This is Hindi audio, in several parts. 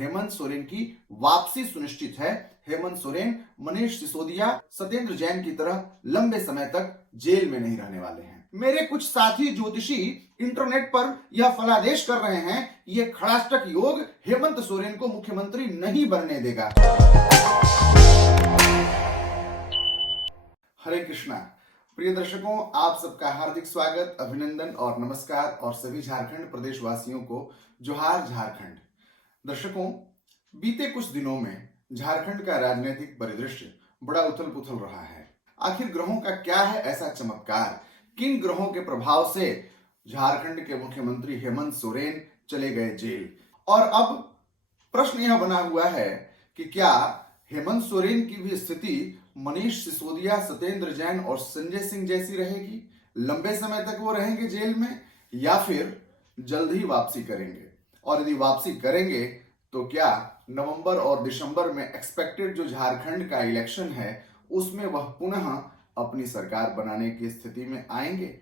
हेमंत सोरेन की वापसी सुनिश्चित है। हेमंत सोरेन मनीष सिसोदिया, सत्येंद्र जैन की तरह लंबे समय तक जेल में नहीं रहने वाले हैं। मेरे कुछ साथी ज्योतिषी इंटरनेट पर यह फलादेश कर रहे हैं, यह खड़ाष्टक योग हेमंत सोरेन को मुख्यमंत्री नहीं बनने देगा। हरे कृष्णा। प्रिय दर्शकों, आप सबका हार्दिक स्वागत, अभिनंदन और नमस्कार, और सभी झारखंड प्रदेशवासियों को जोहार झारखंड। दर्शकों, बीते कुछ दिनों में झारखंड का राजनीतिक परिदृश्य बड़ा उथल पुथल रहा है। आखिर ग्रहों का क्या है ऐसा चमत्कार? किन ग्रहों के प्रभाव से झारखंड के मुख्यमंत्री हेमंत सोरेन चले गए जेल? और अब प्रश्न यह बना हुआ है कि क्या हेमंत सोरेन की भी स्थिति मनीष सिसोदिया, सत्येंद्र जैन और संजय सिंह जैसी रहेगी? लंबे समय तक वो रहेंगे जेल में या फिर जल्द ही वापसी करेंगे? और यदि वापसी करेंगे तो क्या नवंबर और दिसंबर में एक्सपेक्टेड जो झारखंड का इलेक्शन है उसमें वह पुनः अपनी सरकार बनाने की स्थिति में आएंगे?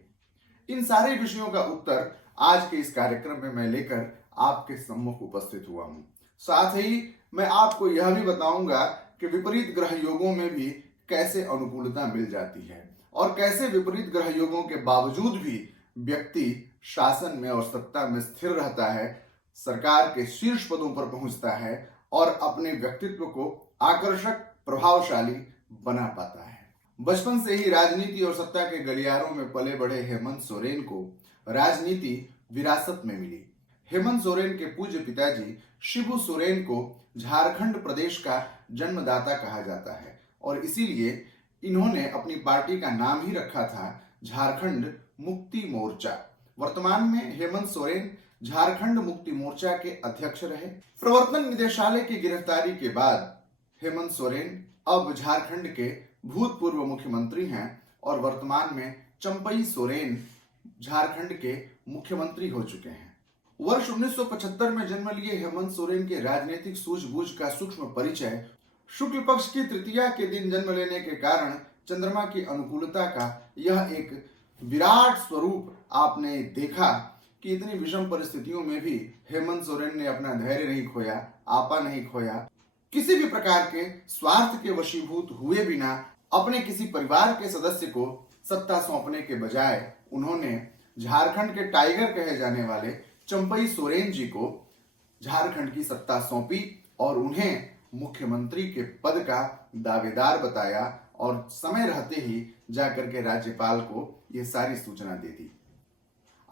इन सारे विषयों का उत्तर आज के इस कार्यक्रम में मैं लेकर आपके सम्मुख उपस्थित हुआ हूं। साथ ही मैं आपको यह भी बताऊंगा कि विपरीत ग्रह योगों में भी कैसे अनुकूलता मिल जाती है और कैसे विपरीत ग्रह योगों के बावजूद भी व्यक्ति शासन में और सत्ता में स्थिर रहता है, सरकार के शीर्ष पदों पर पहुंचता है और अपने व्यक्तित्व को आकर्षक, प्रभावशाली बना पाता है। बचपन से ही राजनीति और सत्ता के गलियारों में पले बढ़े हेमंत सोरेन को राजनीति विरासत में मिली। हेमंत सोरेन के पूज्य पिताजी शिबू सोरेन को झारखंड प्रदेश का जन्मदाता कहा जाता है और इसीलिए इन्होंने अपनी पार्टी का नाम ही रखा था झारखंड मुक्ति मोर्चा। वर्तमान में हेमंत सोरेन झारखंड मुक्ति मोर्चा के अध्यक्ष रहे। प्रवर्तन निदेशालय की गिरफ्तारी के बाद हेमंत सोरेन अब झारखंड के भूतपूर्व मुख्यमंत्री हैं और वर्तमान में चंपई सोरेन झारखंड के मुख्यमंत्री हो चुके हैं। वर्ष 1975 में जन्म लिए हेमंत सोरेन के राजनीतिक सूझबूझ का सूक्ष्म परिचय शुक्ल पक्ष की तृतीया के दिन जन्म लेने के कारण चंद्रमा की अनुकूलता का यह एक विराट स्वरूप आपने देखा कि इतनी विषम परिस्थितियों में भी हेमंत सोरेन ने अपना धैर्य नहीं खोया, आपा नहीं खोया, किसी भी प्रकार के स्वार्थ के वशीभूत हुए बिना अपने किसी परिवार के सदस्य को सत्ता सौंपने के बजाय उन्होंने झारखंड के टाइगर कहे जाने वाले चंपई सोरेन जी को झारखंड की सत्ता सौंपी और उन्हें मुख्यमंत्री के पद का दावेदार बताया और समय रहते ही जाकर के राज्यपाल को यह सारी सूचना दे दी।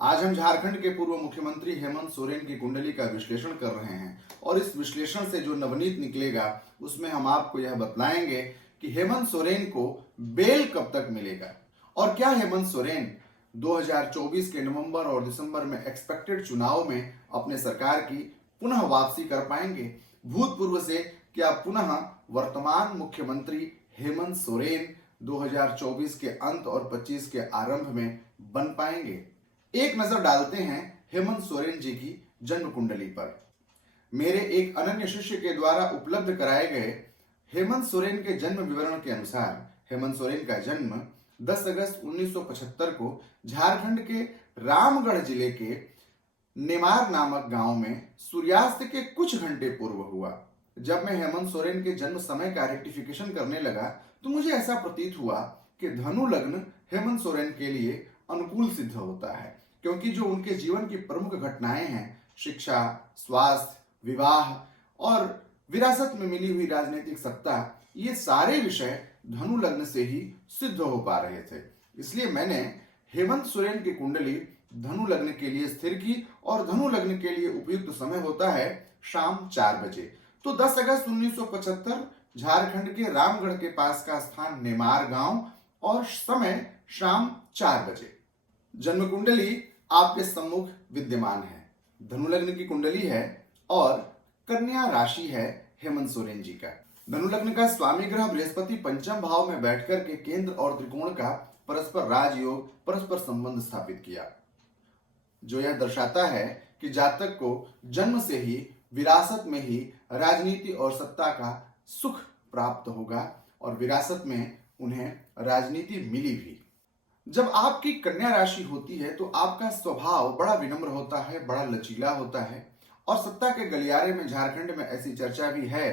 आज हम झारखंड के पूर्व मुख्यमंत्री हेमंत सोरेन की कुंडली का विश्लेषण कर रहे हैं और इस विश्लेषण से जो नवनीत निकलेगा उसमें हम आपको यह बतलाएंगे कि हेमंत सोरेन को बेल कब तक मिलेगा और क्या हेमंत सोरेन 2024 के नवंबर और दिसंबर में एक्सपेक्टेड चुनाव में अपने सरकार की पुनः वापसी कर पाएंगे। भूतपूर्व से क्या पुनः वर्तमान मुख्यमंत्री हेमंत सोरेन 2024 के अंत और 25 के आरंभ में बन पाएंगे? एक नजर डालते हैं हेमंत सोरेन जी की जन्म कुंडली पर। मेरे एक अनन्य शिष्य के द्वारा उपलब्ध कराए गए हेमंत सोरेन के जन्म विवरण के अनुसार हेमंत सोरेन का जन्म 10 अगस्त 1975 को झारखंड के रामगढ़ जिले के नेमार नामक गांव में सूर्यास्त के कुछ घंटे पूर्व हुआ। जब मैं हेमंत सोरेन के जन्म समय का रेक्टिफिकेशन करने लगा तो मुझे ऐसा प्रतीत हुआ कि धनु लग्न हेमंत सोरेन के लिए अनुकूल सिद्ध होता है, क्योंकि जो उनके जीवन की प्रमुख घटनाएं हैं, शिक्षा, स्वास्थ्य, विवाह और विरासत में मिली हुई राजनीतिक सत्ता, ये सारे विषय धनु लग्न से ही सिद्ध हो पा रहे थे। इसलिए मैंने हेमंत सोरेन की कुंडली धनु लग्न के लिए स्थिर की और धनु लग्न के लिए उपयुक्त समय होता है शाम 4 बजे। तो 10 अगस्त 1975 झारखंड के रामगढ़ के पास का स्थान नेमार गांव और समय शाम 4 बजे। जन्म कुंडली आपके सम्मुख विद्यमान है। धनु लग्न की कुंडली है और कन्या राशि है हेमंत सोरेन जी का। धनु लग्न का स्वामी ग्रह बृहस्पति पंचम भाव में बैठकर के केंद्र और त्रिकोण का परस्पर राजयोग, परस्पर संबंध स्थापित किया, जो यह दर्शाता है कि जातक को जन्म से ही विरासत में ही राजनीति और सत्ता का सुख प्राप्त होगा और विरासत में उन्हें राजनीति मिली भी। जब आपकी कन्या राशि होती है तो आपका स्वभाव बड़ा विनम्र होता है, बड़ा लचीला होता है और सत्ता के गलियारे में झारखंड में ऐसी चर्चा भी है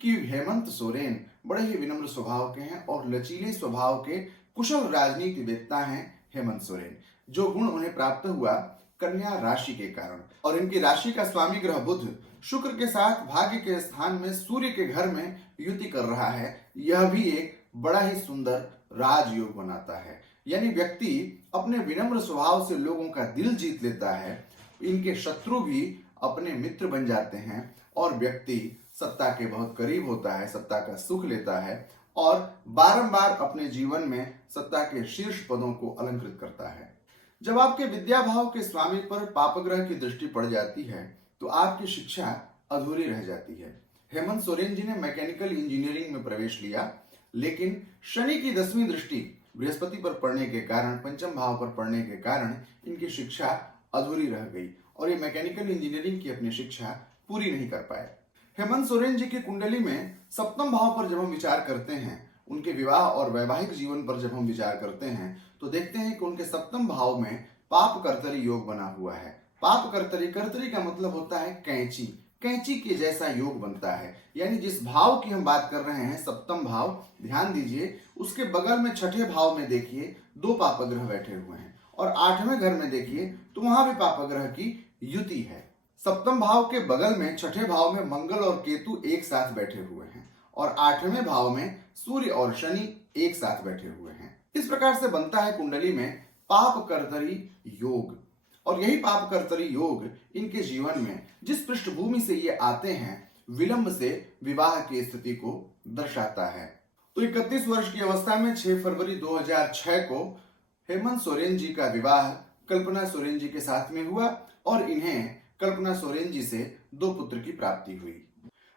कि हेमंत सोरेन बड़े ही विनम्र स्वभाव के हैं और लचीले स्वभाव के कुशल राजनीतिवेत्ता हैं। हेमंत सोरेन, जो गुण उन्हें प्राप्त हुआ कन्या राशि के कारण, और इनकी राशि का स्वामी ग्रह बुध शुक्र के साथ भाग्य के स्थान में सूर्य के घर में युति कर रहा है, यह भी एक बड़ा ही सुंदर राजयोग बनाता है। यानी व्यक्ति अपने विनम्र स्वभाव से लोगों का दिल जीत लेता है, इनके शत्रु भी अपने मित्र बन जाते हैं और व्यक्ति सत्ता के बहुत करीब होता है, सत्ता का सुख लेता है और बारंबार अपने जीवन में सत्ता के शीर्ष पदों को अलंकृत करता है। जब आपके विद्या भाव के स्वामी पर पापग्रह की दृष्टि पड़ जाती है तो आपकी शिक्षा अधूरी रह जाती है। हेमंत सोरेन जी ने मैकेनिकल इंजीनियरिंग में प्रवेश लिया, लेकिन शनि की 10वीं दृष्टि बृहस्पति पर पड़ने के कारण, पंचम भाव पर पड़ने के कारण इनकी शिक्षा अधूरी रह गई और ये मैकेनिकल इंजीनियरिंग की अपनी शिक्षा पूरी नहीं कर पाए। हेमंत सोरेन जी की कुंडली में सप्तम भाव पर जब हम विचार करते हैं, उनके विवाह और वैवाहिक जीवन पर जब हम विचार करते हैं तो देखते हैं कि उनके सप्तम भाव में पाप कर्तरी योग बना हुआ है। पाप कर्तरी, कर्तरी का मतलब होता है कैंची, कैंची के जैसा योग बनता है। यानी जिस भाव की हम बात कर रहे हैं सप्तम भाव, ध्यान दीजिए उसके बगल में छठे भाव में देखिए 2 पापग्रह बैठे हुए हैं और 8वें घर में देखिए तो वहां भी पापग्रह की युति है। सप्तम भाव के बगल में छठे भाव में मंगल और केतु एक साथ बैठे हुए हैं और 8वें भाव में सूर्य और शनि एक साथ बैठे हुए हैं। इस प्रकार से बनता है कुंडली में पाप कर्तरी योग, और यही पाप कर्तरी योग इनके जीवन में जिस पृष्ठभूमि से ये आते हैं, विलंब से विवाह की स्थिति को दर्शाता है। तो 31 वर्ष की अवस्था में 6 फरवरी 2006 को हेमंत सोरेन जी का विवाह कल्पना सोरेन जी के साथ में हुआ और इन्हें कल्पना सोरेन जी से 2 पुत्र की प्राप्ति हुई।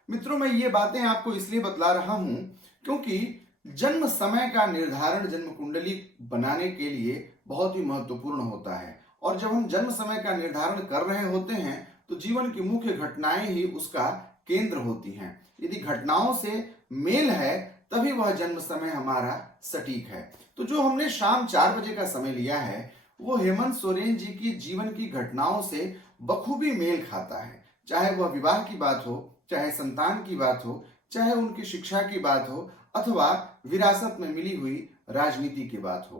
मित्रों, मैं ये बातें आपको इसलिए बतला रहा हूं क्योंकि जन्म समय का निर्धारण जन्म कुंडली बनाने के लिए बहुत ही महत्वपूर्ण होता है, और जब हम जन्म समय का निर्धारण कर रहे होते हैं तो जीवन की मुख्य घटनाएं ही उसका केंद्र होती हैं। यदि घटनाओं से मेल है तभी वह जन्म समय हमारा सटीक है। तो जो हमने शाम 4 बजे का समय लिया है वो हेमंत सोरेन जी की जीवन की घटनाओं से बखूबी मेल खाता है। चाहे वह विवाह की बात हो, चाहे संतान की बात हो, चाहे उनकी शिक्षा की बात हो अथवा विरासत में मिली हुई राजनीति की बात हो।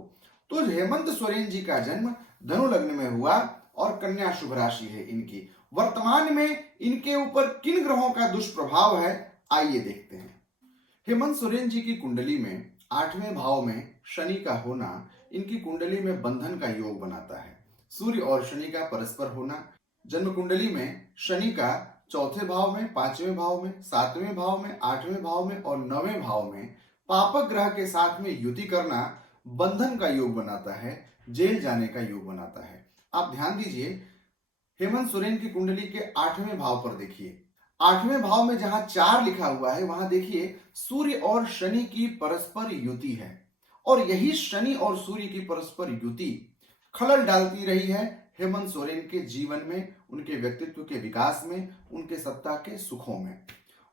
तो हेमंत सोरेन जी का जन्म धनु लग्न में हुआ और कन्या शुभ राशि है इनकी। वर्तमान में इनके ऊपर किन ग्रहों का दुष्प्रभाव है, आइए देखते हैं। हेमंत सोरेन जी की कुंडली में 8वें भाव में शनि का होना इनकी कुंडली में बंधन का योग बनाता है। सूर्य और शनि का परस्पर होना, जन्म कुंडली में शनि का 4थे भाव में, 5वें भाव में, 7वें भाव में, 8वें भाव में और 9वें भाव में पापक ग्रह के साथ में युति करना बंधन का योग बनाता है, जेल जाने का योग बनाता है। आप ध्यान दीजिए, हेमंत सोरेन की कुंडली के 8वें भाव पर देखिए, 8वें भाव में जहां 4 लिखा हुआ है वहां देखिए सूर्य और शनि की परस्पर युति है, और यही शनि और सूर्य की परस्पर युति खलल डालती रही है हेमंत सोरेन के जीवन में, उनके व्यक्तित्व के विकास में, उनके सत्ता के सुखों में।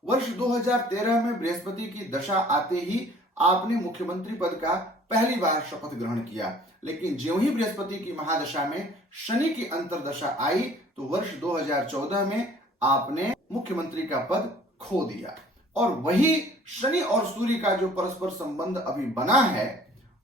वर्ष 2013 में बृहस्पति की दशा आते ही आपने मुख्यमंत्री पद का पहली बार शपथ ग्रहण किया, लेकिन ज्यों ही बृहस्पति की महादशा में शनि की अंतरदशा आई तो वर्ष 2014 में आपने मुख्यमंत्री का पद खो दिया, और वही शनि और सूर्य का जो परस्पर संबंध अभी बना है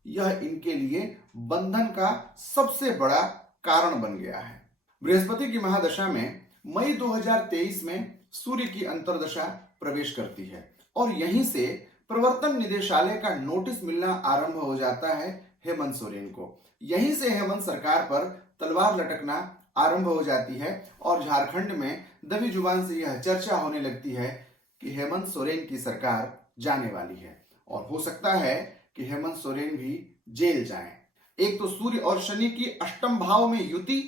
यह इनके लिए बंधन का सबसे बड़ा कारण बन गया है। बृहस्पति की महादशा में मई 2023 में सूर्य की अंतरदशा प्रवेश करती है और यहीं से प्रवर्तन निदेशालय का नोटिस मिलना आरंभ हो जाता है हेमंत सोरेन को। यहीं से हेमंत सरकार पर तलवार लटकना आरंभ हो जाती है और झारखंड में दबी जुबान से यह चर्चा होने लगती है कि हेमंत सोरेन की सरकार जाने वाली है और हो सकता है कि हेमंत सोरेन भी जेल जाएं। एक तो सूर्य और शनि की अष्टम भाव में युति,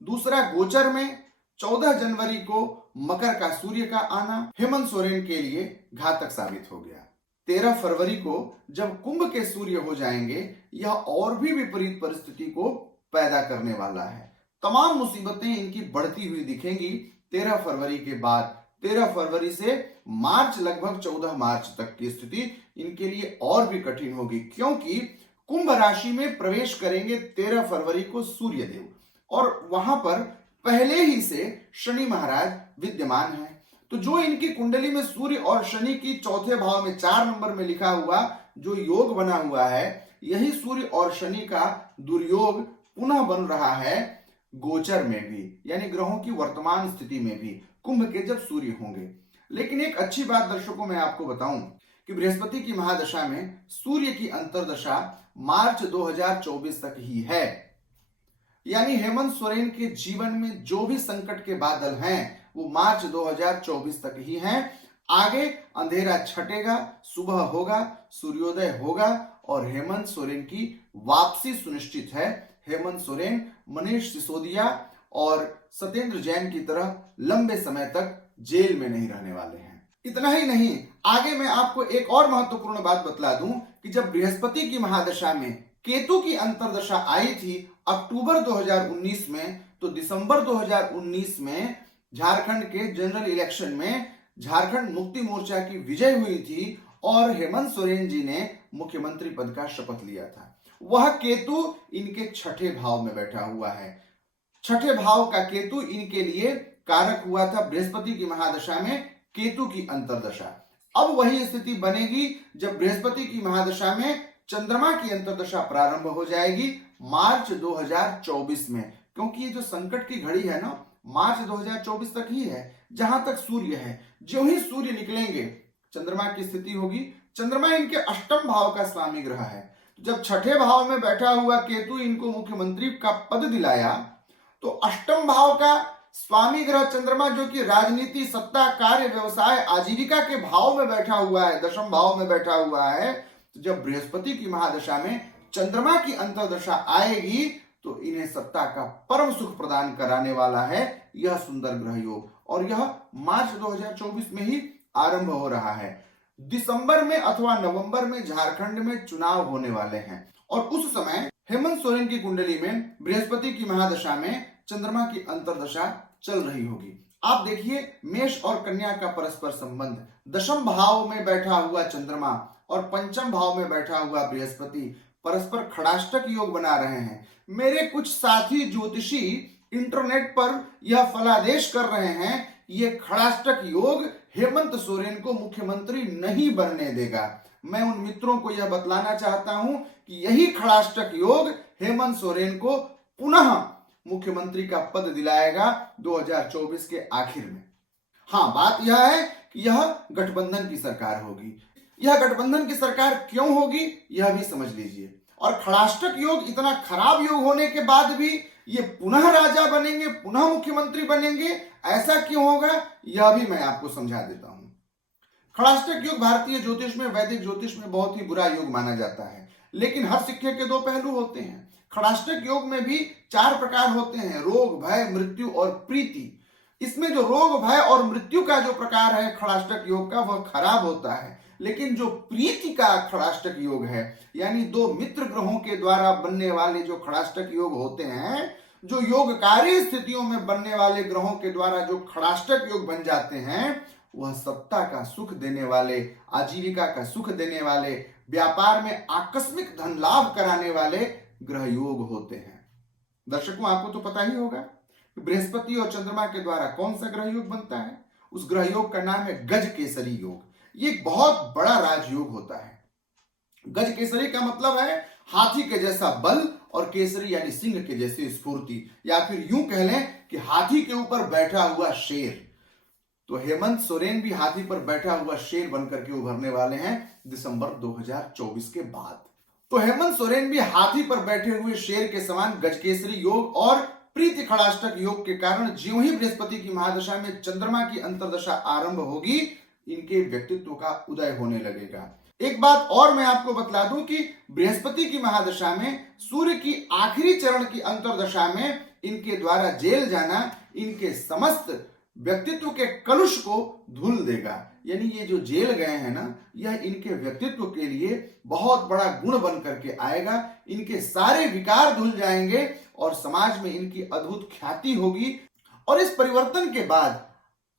दूसरा गोचर में 14 जनवरी को मकर का सूर्य का आना हेमंत सोरेन के लिए घातक साबित हो गया। 13 फरवरी को जब कुंभ के सूर्य हो जाएंगे यह और भी विपरीत परिस्थिति को पैदा करने वाला है। तमाम मुसीबतें इनकी बढ़ती हुई दिखेंगी 13 फरवरी के बाद। 13 फरवरी से मार्च, लगभग 14 मार्च तक की स्थिति इनके लिए और भी कठिन होगी, क्योंकि कुंभ राशि में प्रवेश करेंगे 13 फरवरी को सूर्यदेव और वहां पर पहले ही से शनि महाराज विद्यमान है। तो जो इनकी कुंडली में सूर्य और शनि की चौथे भाव में 4 नंबर में लिखा हुआ जो योग बना हुआ है, यही सूर्य और शनि का दुर्योग पुनः बन रहा है गोचर में भी, यानी ग्रहों की वर्तमान स्थिति में भी, कुंभ के जब सूर्य होंगे। लेकिन एक अच्छी बात दर्शकों मैं आपको बताऊं कि बृहस्पति की महादशा में सूर्य की अंतर्दशा मार्च 2024 तक ही है। यानी हेमंत सोरेन के जीवन में जो भी संकट के बादल हैं वो मार्च 2024 तक ही हैं। आगे अंधेरा छटेगा, सुबह होगा, सूर्योदय होगा और हेमंत सोरेन की वापसी सुनिश्चित है। हेमंत सोरेन मनीष सिसोदिया और सत्येंद्र जैन की तरह लंबे समय तक जेल में नहीं रहने वाले हैं। इतना ही नहीं, आगे मैं आपको एक और महत्वपूर्ण बात बतला दूं कि जब बृहस्पति की महादशा में केतु की अंतर्दशा आई थी अक्टूबर 2019 में, तो दिसंबर 2019 में झारखंड के जनरल इलेक्शन में झारखंड मुक्ति मोर्चा की विजय हुई थी और हेमंत सोरेन जी ने मुख्यमंत्री पद का शपथ लिया था। वह केतु इनके छठे भाव में बैठा हुआ है। छठे भाव का केतु इनके लिए कारक हुआ था बृहस्पति की महादशा में केतु की अंतर्दशा। अब वही स्थिति बनेगी जब बृहस्पति की महादशा में चंद्रमा की अंतर्दशा प्रारंभ हो जाएगी मार्च 2024 में, क्योंकि ये जो संकट की घड़ी है ना, मार्च 2024 तक ही है, जहां तक सूर्य है। जो ही सूर्य निकलेंगे चंद्रमा की स्थिति होगी। चंद्रमा इनके अष्टम भाव का स्वामी ग्रह है। जब छठे भाव में बैठा हुआ केतु इनको मुख्यमंत्री का पद दिलाया, तो अष्टम भाव का स्वामी ग्रह चंद्रमा जो कि राजनीति, सत्ता, कार्य, व्यवसाय, आजीविका के भाव में बैठा हुआ है, दशम भाव में बैठा हुआ है, तो जब बृहस्पति की महादशा में चंद्रमा की अंतर्दशा आएगी तो इन्हें सत्ता का परम सुख प्रदान कराने वाला है यह सुंदर ग्रह योग। और यह मार्च 2024 में ही आरंभ हो रहा है। दिसंबर में अथवा नवंबर में झारखंड में चुनाव होने वाले हैं और उस समय हेमंत सोरेन की कुंडली में बृहस्पति की महादशा में चंद्रमा की अंतर्दशा चल रही होगी। आप देखिए, मेष और कन्या का परस्पर संबंध, दशम भाव में बैठा हुआ चंद्रमा और पंचम भाव में बैठा हुआ बृहस्पति परस्पर खड़ाष्टक योग बना रहे हैं। मेरे कुछ साथी ज्योतिषी इंटरनेट पर यह फलादेश कर रहे हैं, यह खड़ाष्टक योग हेमंत सोरेन को मुख्यमंत्री नहीं बनने देगा। मैं उन मित्रों को यह बतलाना चाहता हूं कि यही खड़ाष्टक योग हेमंत सोरेन को पुनः मुख्यमंत्री का पद दिलाएगा 2024 के आखिर में। हाँ, बात यह है कि यह गठबंधन की सरकार होगी। यह गठबंधन की सरकार क्यों होगी यह भी समझ लीजिए। और खड़ाष्टक योग इतना खराब योग होने के बाद भी ये पुनः राजा बनेंगे, पुनः मुख्यमंत्री बनेंगे, ऐसा क्यों होगा यह भी मैं आपको समझा देता हूं। खड़ाष्टक योग भारतीय ज्योतिष में, वैदिक ज्योतिष में बहुत ही बुरा योग माना जाता है, लेकिन हर सिक्के के दो पहलू होते हैं। खड़ाष्टक योग में भी 4 प्रकार होते हैं, रोग, भय, मृत्यु और प्रीति। इसमें जो रोग, भय और मृत्यु का जो प्रकार है खड़ाष्टक योग का, वह खराब होता है। लेकिन जो प्रीति का खड़ाष्टक योग है, यानी 2 मित्र ग्रहों के द्वारा बनने वाले जो खड़ाष्टक योग होते हैं, जो योगकारी स्थितियों में बनने वाले ग्रहों के द्वारा जो खड़ाष्टक योग बन जाते हैं, वह सत्ता का सुख देने वाले, आजीविका का सुख देने वाले, व्यापार में आकस्मिक धन लाभ कराने वाले ग्रह योग होते हैं। दर्शकों, आपको तो पता ही होगा कि बृहस्पति और चंद्रमा के द्वारा कौन सा ग्रह योग बनता है। उस ग्रह योग का नाम है गज केसरी योग। ये एक बहुत बड़ा राजयोग होता है। गज केसरी का मतलब है हाथी के जैसा बल और केसरी यानी सिंह के जैसी स्फूर्ति, या फिर यूं कह लें कि हाथी के ऊपर बैठा हुआ शेर। तो हेमंत सोरेन भी हाथी पर बैठा हुआ शेर बनकर के उभरने वाले हैं दिसंबर 2024 के बाद। तो हेमंत सोरेन भी हाथी पर बैठे हुए शेर के समान गजकेसरी योग और प्रीति खड़ाष्टक योग के कारण ज्यों ही बृहस्पति की महादशा में चंद्रमा की अंतर्दशा आरंभ होगी, इनके व्यक्तित्व का उदय होने लगेगा। एक बात और मैं आपको बतला दूं कि बृहस्पति की महादशा में सूर्य की आखिरी चरण की अंतर्दशा में इनके द्वारा जेल जाना इनके समस्त व्यक्तित्व के कलुष को धुल देगा। यानी ये जो जेल गए हैं ना, यह इनके व्यक्तित्व के लिए बहुत बड़ा गुण बन करके आएगा। इनके सारे विकार धुल जाएंगे और समाज में इनकी अद्भुत ख्याति होगी। और इस परिवर्तन के बाद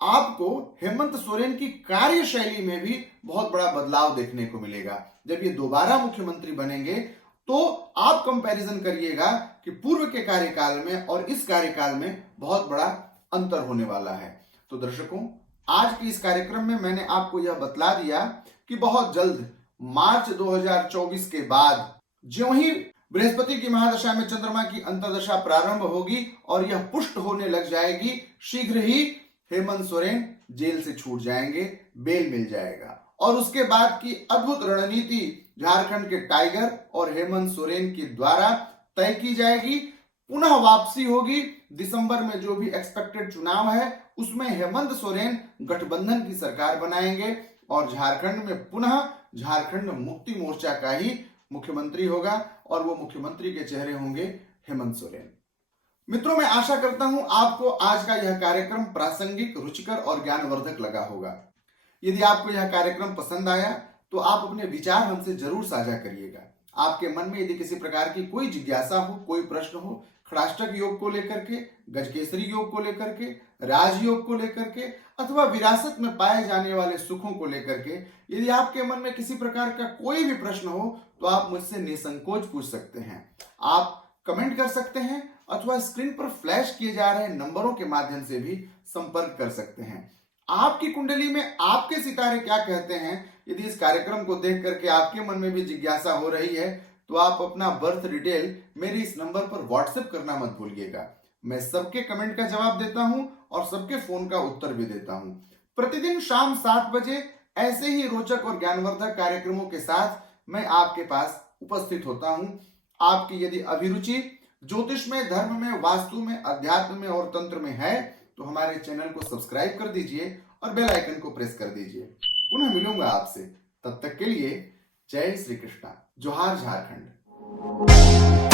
आपको हेमंत सोरेन की कार्यशैली में भी बहुत बड़ा बदलाव देखने को मिलेगा। जब ये दोबारा मुख्यमंत्री बनेंगे तो आप कंपैरिजन करिएगा कि पूर्व के कार्यकाल में और इस कार्यकाल में बहुत बड़ा अंतर होने वाला है। तो दर्शकों, आज के इस कार्यक्रम में मैंने आपको यह बतला दिया कि बहुत जल्द मार्च 2024 के बाद ज्यों ही बृहस्पति की महादशा में चंद्रमा की अंतर्दशा प्रारंभ होगी और यह पुष्ट होने लग जाएगी, शीघ्र ही हेमंत सोरेन जेल से छूट जाएंगे, बेल मिल जाएगा और उसके बाद की अद्भुत रणनीति झारखंड के टाइगर और हेमंत सोरेन के द्वारा तय की जाएगी। पुनः वापसी होगी। दिसंबर में जो भी एक्सपेक्टेड चुनाव है उसमें हेमंत सोरेन गठबंधन की सरकार बनाएंगे और झारखंड में पुनः झारखंड मुक्ति मोर्चा का ही मुख्यमंत्री होगा और वो मुख्यमंत्री के चेहरे होंगे हेमंत सोरेन। मित्रों, मैं आशा करता हूं आपको आज का यह कार्यक्रम प्रासंगिक, रुचिकर और ज्ञानवर्धक लगा होगा। यदि आपको यह कार्यक्रम पसंद आया तो आप अपने विचार हमसे जरूर साझा करिएगा। आपके मन में यदि किसी प्रकार की कोई जिज्ञासा हो, कोई प्रश्न हो, खड़ाष्टक योग को लेकर के, गजकेसरी योग को लेकर के, राजयोग को लेकर के अथवा विरासत में पाए जाने वाले सुखों को लेकर के, यदि आपके मन में किसी प्रकार का कोई भी प्रश्न हो तो आप मुझसे निसंकोच पूछ सकते हैं। आप कमेंट कर सकते हैं अथवा स्क्रीन पर फ्लैश किए जा रहे नंबरों के माध्यम से भी संपर्क कर सकते हैं। आपकी कुंडली में आपके सितारे क्या कहते हैं, यदि इस कार्यक्रम को देख करके आपके मन में भी जिज्ञासा हो रही है तो आप अपना बर्थ डिटेल मेरे इस नंबर पर व्हाट्सएप करना मत भूलिएगा। मैं सबके कमेंट का जवाब देता हूं और सबके फोन का उत्तर भी देता हूं। प्रतिदिन शाम 7 बजे ऐसे ही रोचक और ज्ञानवर्धक कार्यक्रमों के साथ मैं आपके पास उपस्थित होता हूं। आपकी यदि अभिरुचि ज्योतिष में, धर्म में, वास्तु में, अध्यात्म में और तंत्र में है तो हमारे चैनल को सब्सक्राइब कर दीजिए और बेल आइकन को प्रेस कर दीजिए। पुनः मिलूंगा आपसे, तब तक के लिए जय श्री कृष्णा। जोहार झारखंड।